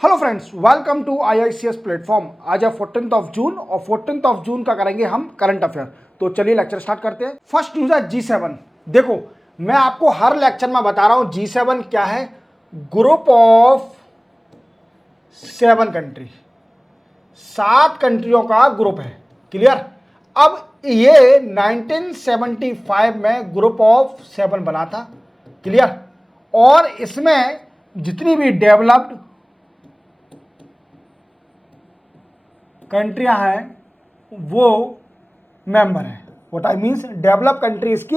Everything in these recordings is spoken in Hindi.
Hello friends, welcome to IICS platform. आज है 14th ऑफ जून और 14th ऑफ जून का करेंगे हम करंट अफेयर। तो चलिए लेक्चर स्टार्ट करते हैं। फर्स्ट न्यूज है G7। देखो, मैं आपको हर लेक्चर में बता रहा हूं G7 क्या है। ग्रुप ऑफ 7 कंट्री, 7 कंट्रियों का ग्रुप है। क्लियर। अब ये 1975 में ग्रुप ऑफ 7 बना था। क्लियर। और इसमें जितनी भी डेवलप्ड कंट्रियां हैं वो मेंबर है। What I means, develop countries की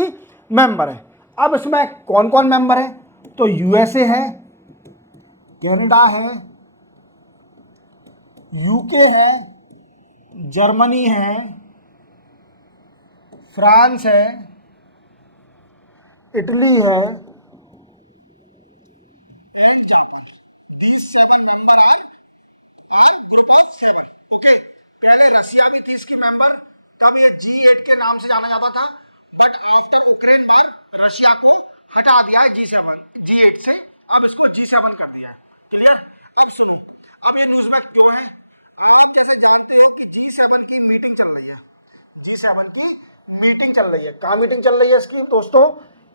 मेंबर है। अब इसमें कौन कौन मेंबर है? तो USA है, कनाडा है, UK है, जर्मनी है, फ्रांस है, इटली है। पहले रशिया भी थी इसकी मेंबर, तब ये G8 के नाम से जाना जाता था। बट आफ्टर यूक्रेन में रशिया को हटा दिया है G8 से, अब इसको G7 कर दिया है। क्लियर। अब सुनो, अब ये न्यूज में क्यों है? आप कैसे जानते हैं कि G7 की मीटिंग चल रही है? G7 की मीटिंग चल रही है। कहाँ मीटिंग चल रही है इसकी दोस्तों?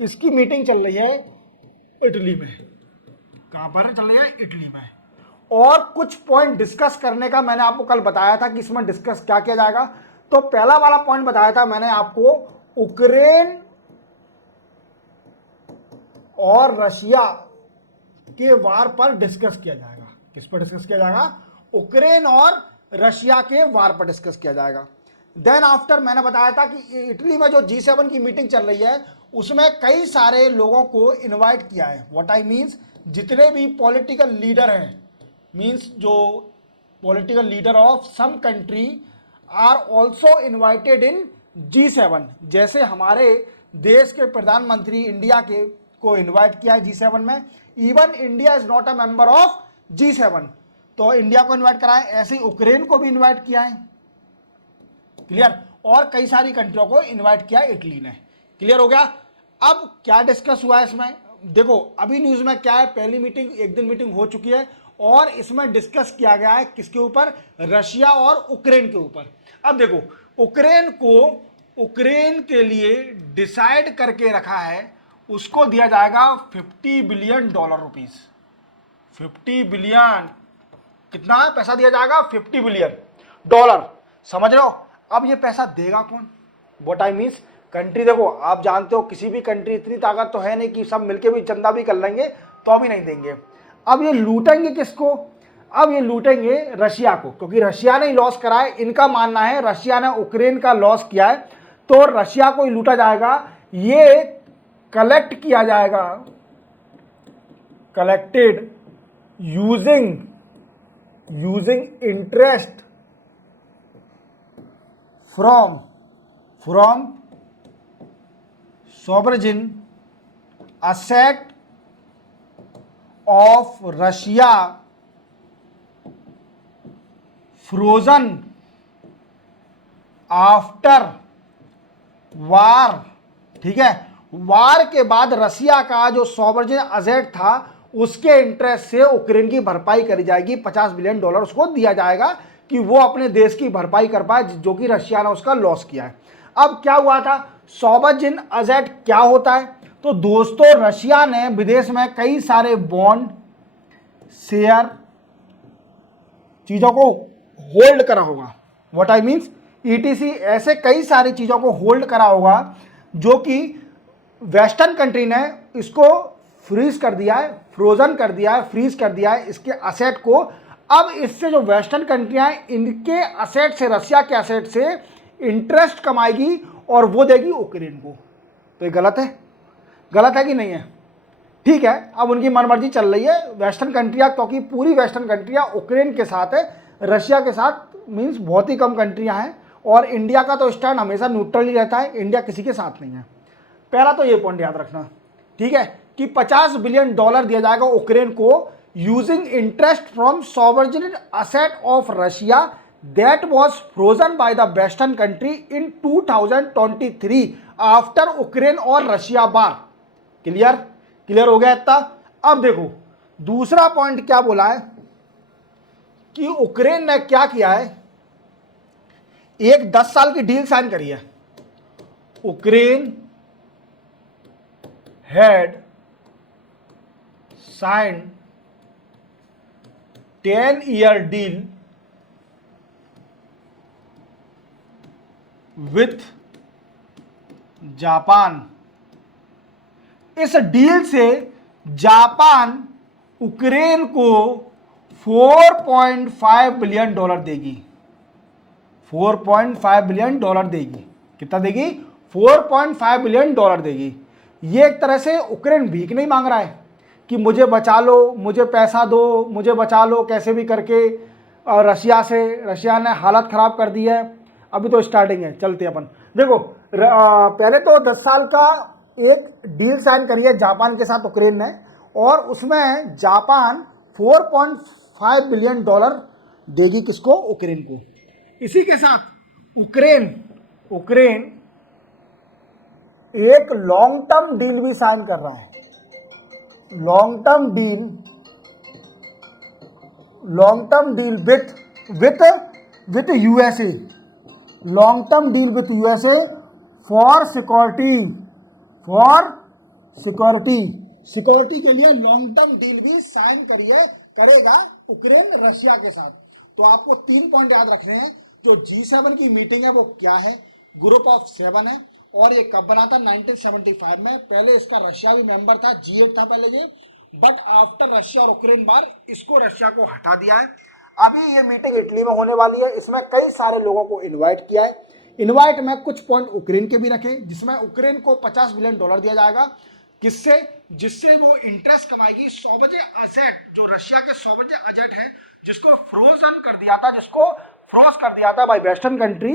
इसकी मीटिंग चल रही है इटली में। कहाँ पर चल रही है? इटली में। और कुछ पॉइंट डिस्कस करने का मैंने आपको कल बताया था कि इसमें डिस्कस क्या किया जाएगा। तो पहला वाला पॉइंट बताया था मैंने आपको, यूक्रेन और रशिया के वार पर डिस्कस किया जाएगा। किस पर डिस्कस किया जाएगा? यूक्रेन और रशिया के वार पर डिस्कस किया जाएगा। देन आफ्टर मैंने बताया था कि इटली में जो G7 की मीटिंग चल रही है उसमें कई सारे लोगों को इनवाइट किया है। व्हाट आई मीन्स, जितने भी पॉलिटिकल लीडर हैं, मीन्स जो political leader of some country are also invited in G7। जैसे हमारे देश के प्रधानमंत्री इंडिया के को इन्वाइट किया है G7 में। Even India is not a member of G7, तो इंडिया को इन्वाइट करा है। ऐसे ही यूक्रेन को भी इन्वाइट किया है। क्लियर। और कई सारी कंट्रियों को इन्वाइट किया इटली ने। क्लियर हो गया। अब क्या डिस्कस हुआ है इसमें? देखो, अभी न्यूज में क्या है, पहली मीटिंग, एक दिन मीटिंग हो चुकी है और इसमें डिस्कस किया गया है किसके ऊपर? रशिया और यूक्रेन के ऊपर। अब देखो, यूक्रेन के लिए डिसाइड करके रखा है, उसको दिया जाएगा $50 बिलियन रुपीस। 50 बिलियन, कितना पैसा दिया जाएगा? $50 बिलियन। समझ रहे हो? अब ये पैसा देगा कौन? व्हाट आई मीन्स, कंट्री, देखो आप जानते हो किसी भी कंट्री इतनी ताकत तो है नहीं कि सब मिलके भी चंदा भी कर लेंगे तो भी नहीं देंगे। अब ये लूटेंगे किसको? अब ये लूटेंगे रशिया को, क्योंकि रशिया ने लॉस करा है। इनका मानना है रशिया ने यूक्रेन का लॉस किया है, तो रशिया को ही लूटा जाएगा। ये कलेक्ट किया जाएगा, collected using interest from sovereign asset of Russia frozen after war। ठीक है, वार के बाद रशिया का जो सॉवरेन असेट था उसके इंटरेस्ट से यूक्रेन की भरपाई करी जाएगी। $50 बिलियन उसको दिया जाएगा कि वो अपने देश की भरपाई कर पाए जो कि रशिया ने उसका लॉस किया है। अब क्या हुआ था? सॉवरेन असेट क्या होता है? तो दोस्तों, रशिया ने विदेश में कई सारे बॉन्ड, शेयर, चीजों को होल्ड करा होगा। व्हाट आई मीन्स, ETC, ऐसे कई सारी चीजों को होल्ड करा होगा जो कि वेस्टर्न कंट्री ने इसको फ्रीज कर दिया है, फ्रोजन कर दिया है, फ्रीज कर दिया है इसके असेट को। अब इससे जो वेस्टर्न कंट्रियां हैं, इनके असेट से, रशिया के असेट से इंटरेस्ट कमाएगी और वो देगी यूक्रेन को। तो ये गलत है? गलत है कि नहीं है? ठीक है, अब उनकी मनमर्जी चल रही है वेस्टर्न कंट्रियां, क्योंकि पूरी वेस्टर्न कंट्रियां यूक्रेन के साथ है, रशिया के साथ मीन्स बहुत ही कम कंट्रियां हैं। और इंडिया का तो स्टैंड हमेशा न्यूट्रल ही रहता है, इंडिया किसी के साथ नहीं है। पहला तो ये पॉइंट याद रखना, ठीक है, कि $50 बिलियन दिया जाएगा यूक्रेन को using interest from sovereign asset of Russia that was frozen by the western country in 2023 after Ukraine और रशिया वार। क्लियर हो गया इतना? अब देखो दूसरा पॉइंट क्या बोला है, कि यूक्रेन ने क्या किया है, एक 10 साल की डील साइन करी है। Ukraine had sign 10-year deal with Japan. इस डील से जापान यूक्रेन को $4.5 बिलियन देगी। $4.5 बिलियन देगी। कितना देगी? $4.5 बिलियन देगी। ये एक तरह से यूक्रेन भीख नहीं मांग रहा है कि मुझे बचा लो, मुझे पैसा दो, मुझे बचा लो कैसे भी करके रशिया से। रशिया ने हालत ख़राब कर दी है, अभी तो स्टार्टिंग है। चलते अपन देखो, पहले तो 10 साल का एक डील साइन करी है जापान के साथ यूक्रेन ने, और उसमें जापान $4.5 बिलियन देगी किसको? यूक्रेन को। इसी के साथ यूक्रेन एक लॉन्ग टर्म डील भी साइन कर रहा है। Long term deal with USA. Long term deal with USA for security के लिए लॉन्ग टर्म डील भी साइन करेगा यूक्रेन रशिया के साथ। तो आपको 3 पॉइंट याद रखने हैं। तो G7 की मीटिंग है वो क्या है? ग्रुप ऑफ 7 है, और ये कब बना था? 1975 में। पहले इसका रशिया भी मेंबर था, G8 था पहले ये, बट आफ्टर रशिया और यूक्रेन वार इसको रशिया को हटा दिया है। अभी ये मीटिंग इटली में होने वाली है। इसमें कई सारे लोगों को इनवाइट किया है। इनवाइट में कुछ पॉइंट यूक्रेन के भी रखे, जिसमें यूक्रेन को $50 बिलियन दिया जाएगा। किससे? जिससे वो इंटरेस्ट कमाएगी सोबजे अजेट, जो रशिया के सोबजे अजेट है, जिसको फ्रोजन कर दिया था, जिसको फ्रोज कर दिया था बाय वेस्टर्न कंट्री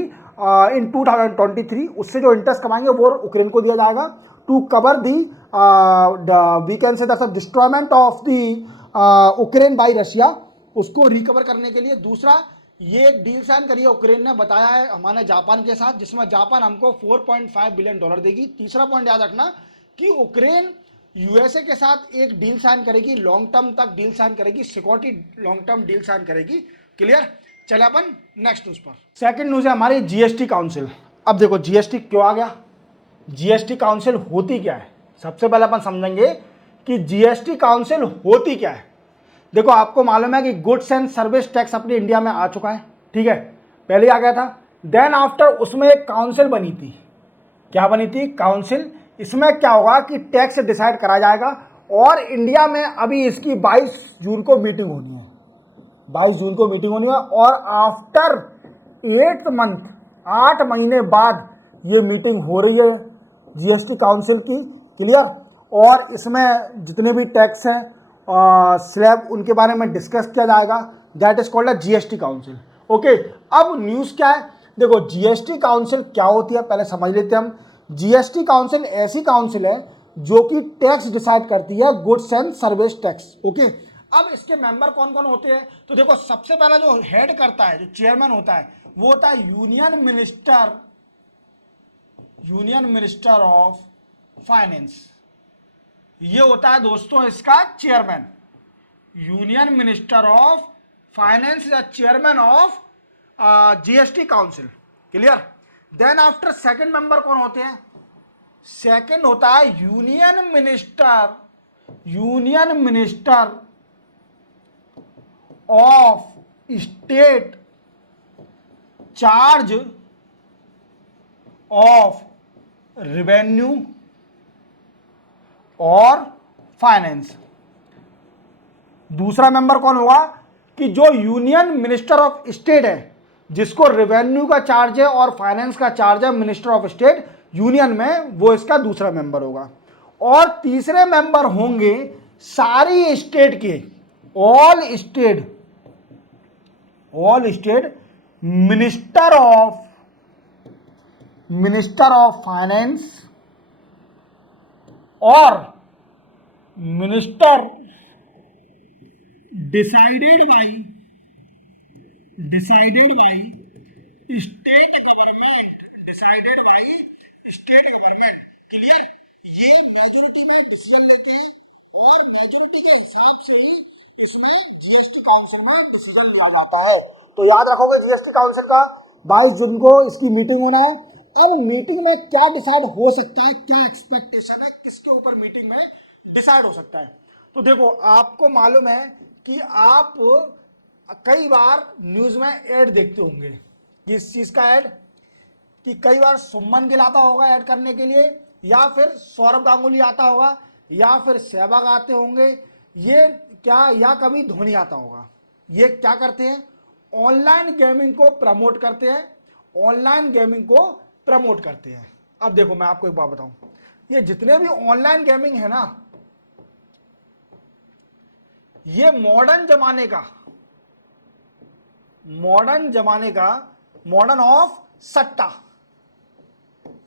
इन 2023। उससे जो इंटरेस्ट कमाएंगे वो यूक्रेन को दिया जाएगा to cover the we can say the destroyment of the Ukraine by Russia, उसको रिकवर करने के लिए। दूसरा, ये एक डील साइन करी है यूक्रेन ने, बताया है हमारे जापान के साथ, जिसमें जापान हमको $4.5 बिलियन देगी। तीसरा पॉइंट याद रखना कि यूक्रेन यूएसए के साथ एक डील साइन करेगी, लॉन्ग टर्म तक डील साइन करेगी, security long term deal sign करेगी। क्लियर? चले अपन नेक्स्ट न्यूज पर। सेकंड न्यूज है हमारी जीएसटी काउंसिल। अब देखो जीएसटी क्यों आ गया, जीएसटी काउंसिल होती क्या है। सबसे पहले अपन समझेंगे कि जीएसटी काउंसिल होती क्या है। देखो, आपको मालूम है कि गुड्स एंड सर्विस टैक्स अपने इंडिया में आ चुका है, ठीक है, पहले आ गया था। देन आफ्टर उसमें एक काउंसिल बनी थी। क्या बनी थी? काउंसिल। इसमें क्या होगा कि टैक्स डिसाइड करा जाएगा, और इंडिया में अभी इसकी 22 जून को मीटिंग होनी है। 22 जून को मीटिंग होनी है, और आफ्टर 8 मंथ, 8 महीने बाद ये मीटिंग हो रही है जीएसटी काउंसिल की। क्लियर? और इसमें जितने भी टैक्स हैं स्लैब, उनके बारे में डिस्कस किया जाएगा। That is called a GST council. Okay, अब न्यूज़ क्या है? देखो, जीएसटी काउंसिल क्या होती है पहले समझ लेते हैं हम। जीएसटी काउंसिल ऐसी काउंसिल है जो कि टैक्स डिसाइड करती है, goods and service tax. Okay, अब इसके मेंबर कौन कौन होते हैं? तो देखो, सबसे पहला जो हेड करता है, जो चेयरमैन होता है, वो होता है यूनियन मिनिस्टर ऑफ फाइनेंस। ये होता है दोस्तों इसका chairman. Union minister of finance या chairman of GST council. Clear? Then after second member कौन होते हैं? सेकंड होता है union minister of state charge of revenue और फाइनेंस। दूसरा मेंबर कौन होगा कि जो यूनियन मिनिस्टर ऑफ स्टेट है, जिसको रेवेन्यू का चार्ज है और फाइनेंस का चार्ज है, मिनिस्टर ऑफ स्टेट यूनियन में, वो इसका दूसरा मेंबर होगा। और तीसरे मेंबर होंगे सारी स्टेट के, all state minister of finance और minister decided by state government. Clear? ये मेजोरिटी में डिसीजन लेते हैं, और मेजोरिटी के हिसाब से ही इसमें जीएसटी काउंसिल में डिसीजन लिया जाता है। तो याद रखोगे जीएसटी काउंसिल का 22 जून को इसकी मीटिंग होना है। अब मीटिंग में क्या डिसाइड हो सकता है, क्या एक्सपेक्टेशन है, किसके ऊपर मीटिंग में डिसाइड हो सकता है। तो देखो आपको मालूम है कि आप कई बार न्यूज में ऐड देखते होंगे, किस चीज का ऐड, कि कई बार सुमन गिल आता होगा ऐड करने के लिए, या फिर सौरभ गांगुली आता होगा, या फिर सहवाग आते होंगे, ये क्या, या कभी धोनी आता होगा। ये क्या करते हैं, ऑनलाइन गेमिंग को प्रमोट करते हैं, ऑनलाइन गेमिंग को प्रमोट करते हैं। अब देखो मैं आपको एक बात बताऊं, ये जितने भी ऑनलाइन गेमिंग है ना, ये मॉडर्न जमाने का मॉडर्न ऑफ सट्टा,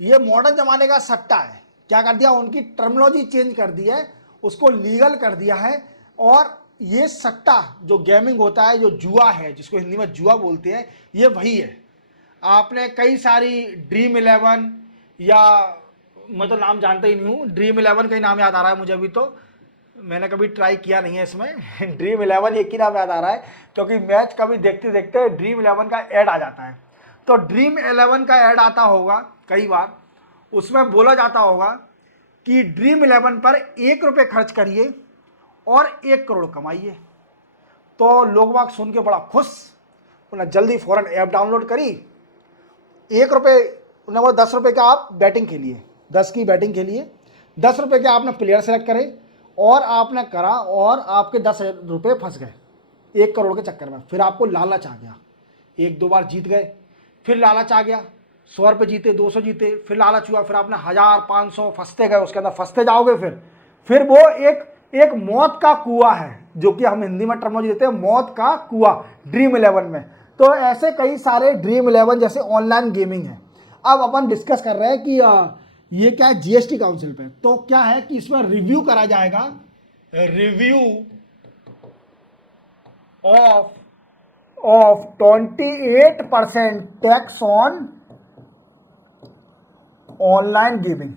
ये मॉडर्न जमाने का सट्टा है। क्या कर दिया, उनकी टर्मिनोलॉजी चेंज कर दी है, उसको लीगल कर दिया है। और ये सट्टा जो गेमिंग होता है, जो जुआ है, जिसको हिंदी में जुआ बोलते हैं, ये वही है। आपने कई सारी ड्रीम 11, या मैं तो नाम जानता ही नहीं हूँ, ड्रीम 11 का ही नाम याद आ रहा है मुझे अभी, तो मैंने कभी ट्राई किया नहीं है इसमें ड्रीम 11 एक ही नाम याद आ रहा है, क्योंकि मैच कभी देखते देखते ड्रीम 11 का ऐड आ जाता है। तो ड्रीम 11 का ऐड आता होगा कई बार, उसमें बोला जाता होगा कि ड्रीम 11 पर 1 रुपये खर्च करिए और 1 करोड़ कमाइए। तो लोग बाग सुन के बड़ा खुश, उन्हें जल्दी फौरन ऐप डाउनलोड करी, 1 रुपये, उन्हें बोला 10 रुपये का आप बैटिंग खेलिए, 10 की बैटिंग खेलिए, 10 रुपये के आपने प्लेयर सेलेक्ट करे और आपने करा, और आपके 10 रुपये फंस गए 1 करोड़ के चक्कर में। फिर आपको लालच आ गया, 1-2 बार जीत गए, फिर लालच आ गया, 100 रुपये जीते, 200 जीते, फिर लालच हुआ, फिर आपने 1000-500 फंसते गए, उसके अंदर फंसते जाओगे। फिर वो एक मौत का कुआं है, जो कि हम हिंदी में टर्मिनोलॉजी देते हैं मौत का कुआं, ड्रीम 11 में। तो ऐसे कई सारे ड्रीम 11 जैसे ऑनलाइन गेमिंग है। अब अपन डिस्कस कर रहे हैं कि ये क्या है, जीएसटी काउंसिल पे। तो क्या है कि इसमें रिव्यू करा जाएगा, review of 28% tax on online gaming.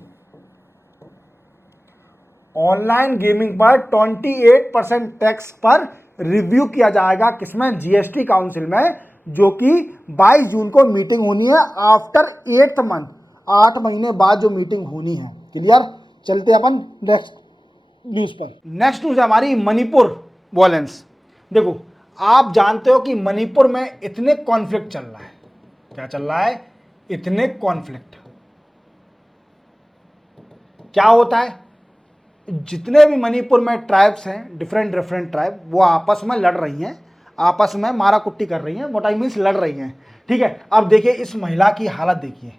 Online gaming पर 28% टैक्स पर रिव्यू किया जाएगा, किसमें, जीएसटी काउंसिल में, जो कि 22 जून को मीटिंग होनी है, आफ्टर 8th मंथ, 8 महीने बाद जो मीटिंग होनी है। क्लियर, चलते अपन नेक्स्ट न्यूज पर। नेक्स्ट न्यूज है हमारी मणिपुर वॉयलेंस। देखो आप जानते हो कि मणिपुर में इतने कॉन्फ्लिक्ट चल रहा है, क्या चल रहा है, इतने कॉन्फ्लिक्ट। क्या होता है, जितने भी मणिपुर में ट्राइब्स हैं, डिफरेंट ट्राइब, वो आपस में लड़ रही हैं, आपस में मारा कुट्टी कर रही हैं, मोटाई मीन्स लड़ रही हैं। ठीक है, अब देखिए इस महिला की हालत देखिए,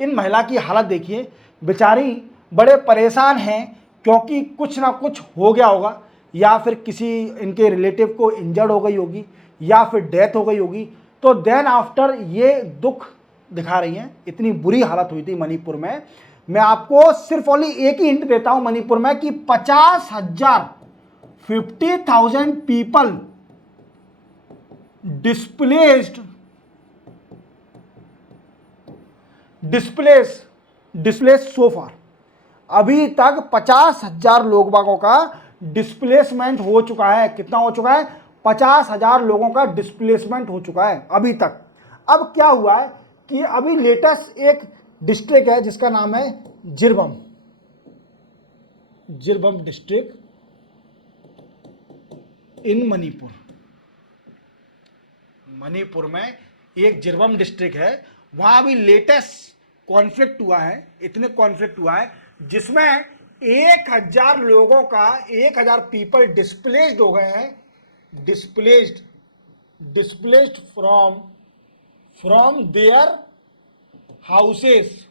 इन महिला की हालत देखिए, बेचारी बड़े परेशान हैं, क्योंकि कुछ ना कुछ हो गया होगा, या फिर किसी इनके रिलेटिव को इंजर्ड हो गई होगी, या फिर डेथ हो गई होगी। तो देन आफ्टर ये दुख दिखा रही हैं, इतनी बुरी हालत हुई थी मणिपुर में। मैं आपको सिर्फ ओनली एक ही हिंट देता हूं मणिपुर में, कि 50,000 50,000 पीपल डिस्प्लेस सो फार। अभी तक 50,000 लोग बागों का डिस्प्लेसमेंट हो चुका है। कितना हो चुका है, 50,000 लोगों का डिस्प्लेसमेंट हो चुका है अभी तक। अब क्या हुआ है कि अभी लेटेस्ट एक डिस्ट्रिक्ट है जिसका नाम है जिरबम डिस्ट्रिक्ट इन मणिपुर में एक जिरबम डिस्ट्रिक्ट है, वहां भी लेटेस्ट कॉन्फ्लिक्ट हुआ है, इतने कॉन्फ्लिक्ट हुआ है जिसमें 1,000 लोगों का 1,000 पीपल डिस्प्लेस्ड हो गए हैं, डिस्प्लेस्ड फ्रॉम देयर हाउसेस।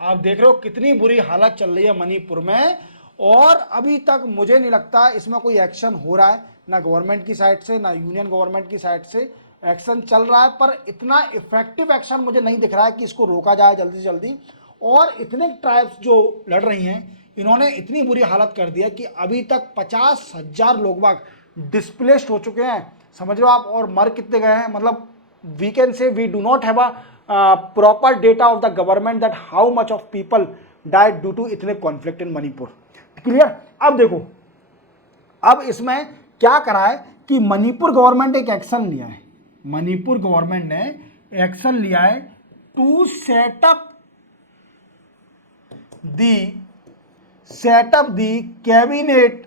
आप देख रहे हो कितनी बुरी हालत चल रही है मणिपुर में, और अभी तक मुझे नहीं लगता इसमें कोई एक्शन हो रहा है, ना गवर्नमेंट की साइड से, ना यूनियन गवर्नमेंट की साइड से एक्शन चल रहा है, पर इतना इफेक्टिव एक्शन मुझे नहीं दिख रहा है कि इसको रोका जाए जल्दी से जल्दी। और इतने ट्राइब्स जो लड़ रही हैं, इन्होंने इतनी बुरी हालत कर दी है कि अभी तक 50,000 लोग बाग डिस्प्लेस्ड हो चुके हैं, समझ लो आप। और मर कितने गए हैं, मतलब we can say we do not have a proper data of the government that how much of people died due to इतने कॉन्फ्लिक्ट इन मणिपुर। क्लियर। अब देखो, अब इसमें क्या करा है कि मणिपुर गवर्नमेंट एक एक्शन लिया है, मणिपुर गवर्नमेंट ने एक्शन लिया है to setup the cabinet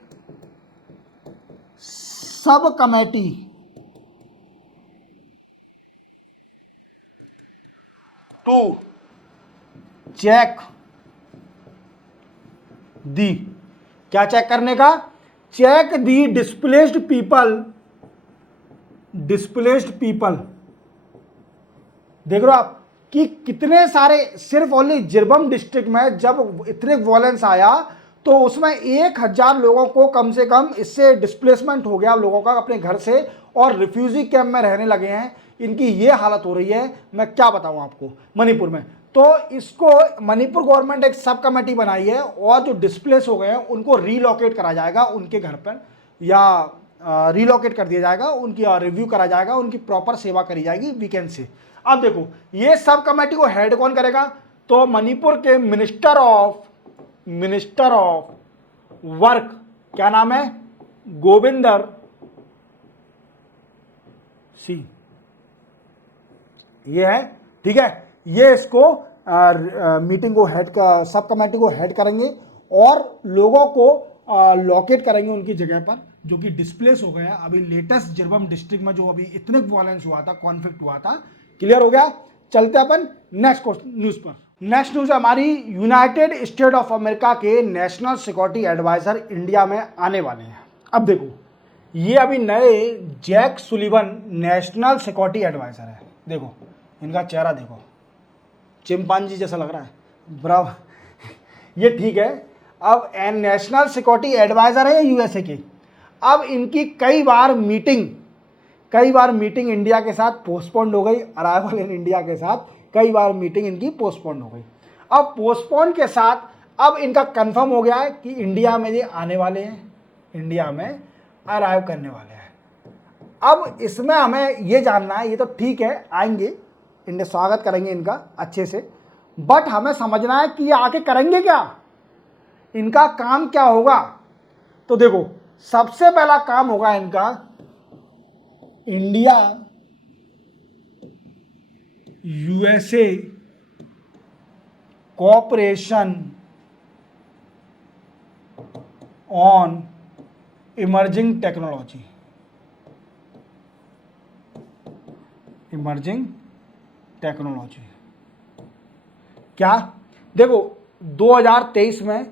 sub committee to check the, क्या चेक करने का, चेक दी डिस्प्लेस्ड पीपल। देख रहे हो आप कि कितने सारे, सिर्फ ओनली जिरबम डिस्ट्रिक्ट में जब इतने वॉयलेंस आया तो उसमें 1000 लोगों को कम से कम इससे डिस्प्लेसमेंट हो गया लोगों का अपने घर से, और रिफ्यूजी कैंप में रहने लगे हैं। इनकी ये हालत हो रही है, मैं क्या बताऊं आपको, मणिपुर में। तो इसको मणिपुर गवर्नमेंट एक सब कमेटी बनाई है, और जो डिस्प्लेस हो गए हैं उनको रीलोकेट करा जाएगा उनके घर पर, या रीलोकेट कर दिया जाएगा, उनकी रिव्यू करा जाएगा, उनकी प्रॉपर सेवा करी जाएगी वीकेंड से। अब देखो ये सब कमेटी को हेड कौन करेगा, तो मणिपुर के मिनिस्टर ऑफ वर्क, क्या नाम है, गोविंदर सिंह, ये है, ठीक है। ये इसको मीटिंग को हेड का, सब कमेटी को हेड करेंगे और लोगों को लोकेट करेंगे उनकी जगह पर जो कि डिस्प्लेस हो गए हैं। अभी लेटेस्ट जिरबम डिस्ट्रिक्ट में जो अभी इतने वायलेंस हुआ था, कॉन्फ्लिक्ट हुआ था, क्लियर हो गया। चलते अपन नेक्स्ट न्यूज पर। नेक्स्ट न्यूज हमारी, यूनाइटेड स्टेट ऑफ अमेरिका के नेशनल सिक्योरिटी एडवाइजर इंडिया में आने वाले हैं। अब देखो ये अभी नए Jack Sullivan national security adviser है। देखो इनका चेहरा देखो, चिंपांजी जैसा लग रहा है, बराबर, ये ठीक है। अब नेशनल सिक्योरिटी एडवाइजर है यूएसए के। अब इनकी कई बार मीटिंग इंडिया के साथ पोस्टपोन्ड हो गई, अराइवल इन इंडिया के साथ कई बार मीटिंग इनकी पोस्टपोन्ड हो गई। अब पोस्टपोन के साथ अब इनका कंफर्म हो गया है कि इंडिया में ये आने वाले हैं, इंडिया में अराइव करने वाले हैं। अब इसमें हमें ये जानना है, ये तो ठीक है आएंगे, इंडिया स्वागत करेंगे इनका अच्छे से, बट हमें समझना है कि ये आके करेंगे क्या, इनका काम क्या होगा। तो देखो सबसे पहला काम होगा इनका, India USA cooperation on emerging technology, क्या, देखो 2023 में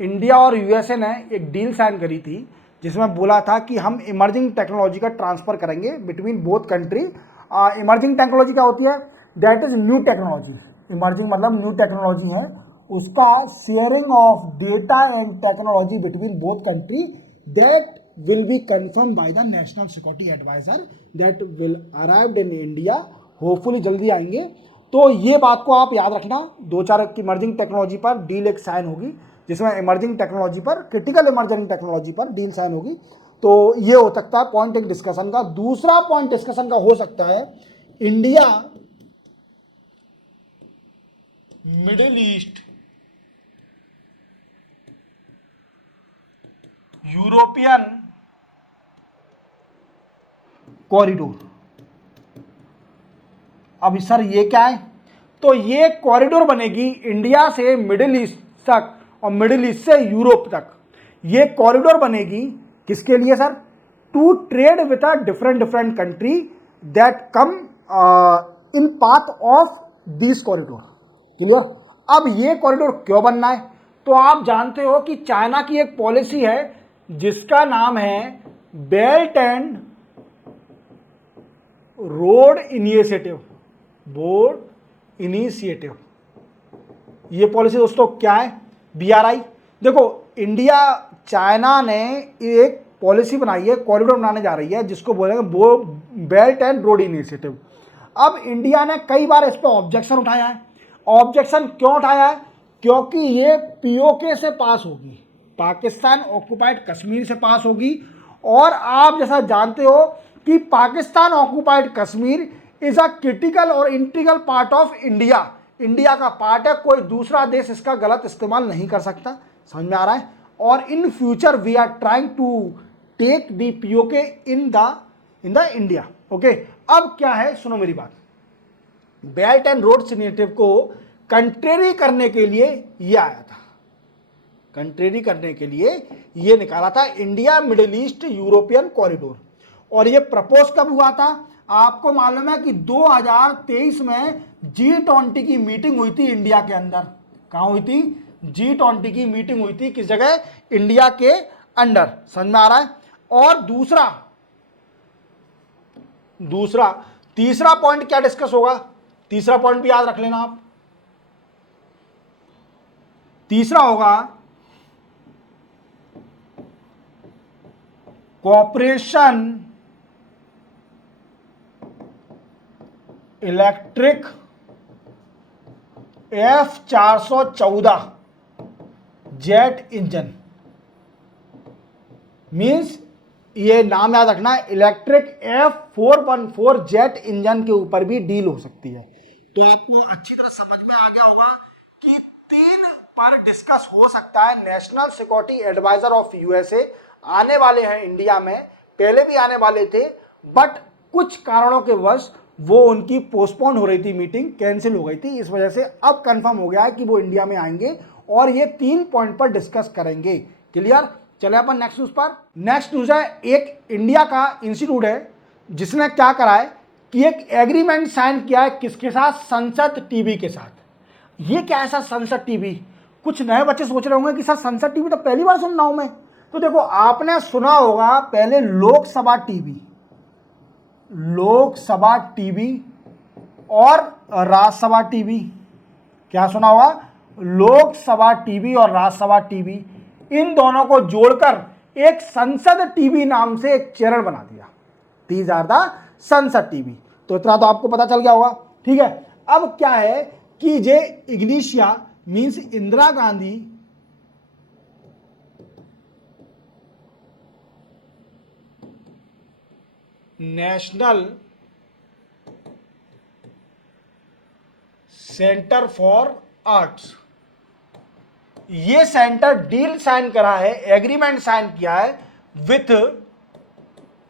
इंडिया और यूएसए ने एक डील साइन करी थी जिसमें बोला था कि हम इमर्जिंग टेक्नोलॉजी का ट्रांसफ़र करेंगे between both country. Emerging technology क्या होती है, that is new technology, emerging मतलब न्यू टेक्नोलॉजी है, उसका sharing of data and technology between both country that will be confirm by the national security adviser that will arrived in India, hopefully जल्दी आएंगे। तो ये बात को आप याद रखना, 2-4 की इमर्जिंग टेक्नोलॉजी पर डील एक साइन होगी जिसमें इमर्जिंग टेक्नोलॉजी पर, क्रिटिकल इमर्जिंग टेक्नोलॉजी पर डील साइन होगी। तो ये हो सकता है पॉइंट एक डिस्कशन का। दूसरा पॉइंट डिस्कशन का हो सकता है India middle east European corridor. अब सर ये क्या है, तो ये कॉरिडोर बनेगी इंडिया से मिडिल ईस्ट तक और मिडिल ईस्ट से यूरोप तक। ये कॉरिडोर बनेगी किसके लिए sir, to trade with a different country that come in path of this corridor, clear. अब ये कॉरिडोर क्यों बनना है, तो आप जानते हो कि चाइना की एक पॉलिसी है जिसका नाम है बेल्ट एंड रोड इनिशिएटिव, ये पॉलिसी दोस्तों क्या है, BRI। देखो इंडिया, चाइना ने एक पॉलिसी बनाई है, कॉरिडोर बनाने जा रही है जिसको बोलेंगे बेल्ट एंड रोड इनिशिएटिव। अब इंडिया ने कई बार इस पर ऑब्जेक्शन उठाया है। ऑब्जेक्शन क्यों उठाया है, क्योंकि ये POK से पास होगी, पाकिस्तान ऑक्युपाइड कश्मीर से पास होगी, और आप जैसा जानते हो कि Pakistan occupied Kashmir is a critical और integral part of India, India का पार्ट है, कोई दूसरा देश इसका गलत इस्तेमाल नहीं कर सकता, समझ में आ रहा है। और in future we are trying to take the PoK in the India. Okay, अब क्या है, सुनो मेरी बात। बेल्ट एंड रोड्स इनिशिएटिव को कंट्रेरी करने के लिए ये आया था, कंट्रेरी करने के लिए ये निकाला था India middle east European corridor. और ये प्रपोज कब हुआ था? आपको मालूम है कि 2023 में G20 की मीटिंग हुई थी इंडिया के अंदर। कहां हुई थी? G20 की मीटिंग हुई थी, किस जगह? इंडिया के अंडर। समझ में आ रहा है? और दूसरा तीसरा पॉइंट क्या डिस्कस होगा? तीसरा पॉइंट भी याद रख लेना आप। तीसरा होगा cooperation electric F414 jet engine. Means ये नाम याद रखना, इलेक्ट्रिक F414 जेट इंजन के ऊपर भी डील हो सकती है। तो आपको अच्छी तरह समझ में आ गया होगा कि 3 पर डिस्कस हो सकता है। National security adviser of USA आने वाले हैं इंडिया में, पहले भी आने वाले थे, बट कुछ कारणों के वश वो उनकी पोस्टपोन हो रही थी, मीटिंग कैंसिल हो गई थी, इस वजह से अब कंफर्म हो गया है कि वो इंडिया में आएंगे और ये 3 पॉइंट पर डिस्कस करेंगे। क्लियर? चले अपन नेक्स्ट न्यूज पर। नेक्स्ट न्यूज है, एक इंडिया का इंस्टीट्यूट है जिसने क्या करा है कि एक एग्रीमेंट साइन किया है, किसके साथ? संसद टीवी के साथ। ये क्या है सर संसद टीवी? कुछ नए बच्चे सोच रहे होंगे कि सर संसद टीवी तो पहली बार सुन रहा हूं मैं। तो देखो, आपने सुना होगा पहले लोकसभा टीवी और राज्यसभा टीवी। क्या सुना होगा? लोकसभा टीवी और राज्यसभा टीवी, इन दोनों को जोड़कर एक संसद टीवी नाम से एक चैनल बना दिया। दीज आर द संसद टीवी। तो इतना तो आपको पता चल गया होगा। ठीक है, अब क्या है कि जे इग्निशिया means Indira Gandhi national centre for arts, ये सेंटर डील साइन करा है, एग्रीमेंट साइन किया है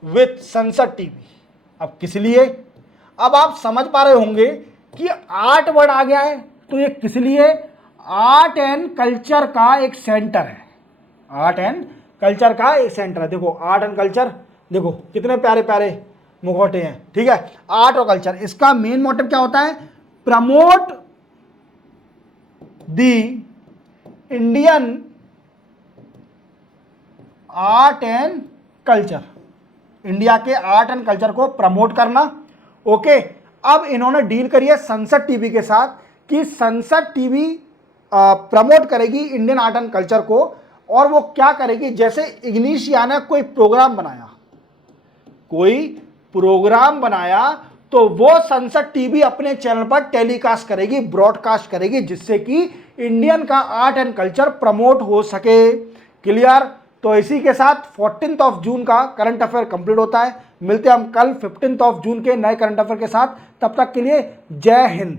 विथ संसद टीवी। अब किस लिए? अब आप समझ पा रहे होंगे कि आर्ट वर्ड आ गया है, तो ये किस लिए? आर्ट एंड कल्चर का एक सेंटर है। आर्ट एंड कल्चर का एक सेंटर है। देखो आर्ट एंड कल्चर, देखो कितने प्यारे प्यारे मुखौटे हैं। ठीक है, आर्ट और कल्चर, इसका मेन मोटिव क्या होता है? Promote the Indian art and culture, India के आर्ट एंड कल्चर को प्रमोट करना। ओके, अब इन्होंने डील करी है संसद टीवी के साथ कि संसद टीवी प्रमोट करेगी इंडियन आर्ट एंड कल्चर को। और वो क्या करेगी? जैसे इग्निशिया ने कोई प्रोग्राम बनाया तो वो संसद टीवी अपने चैनल पर टेलीकास्ट करेगी, ब्रॉडकास्ट करेगी, जिससे कि इंडियन का आर्ट एंड कल्चर प्रमोट हो सके। क्लियर? तो इसी के साथ 14 जून का करंट अफेयर कंप्लीट होता है। मिलते हैं हम कल 15 जून के नए करंट अफेयर के साथ। तब तक के लिए जय हिंद।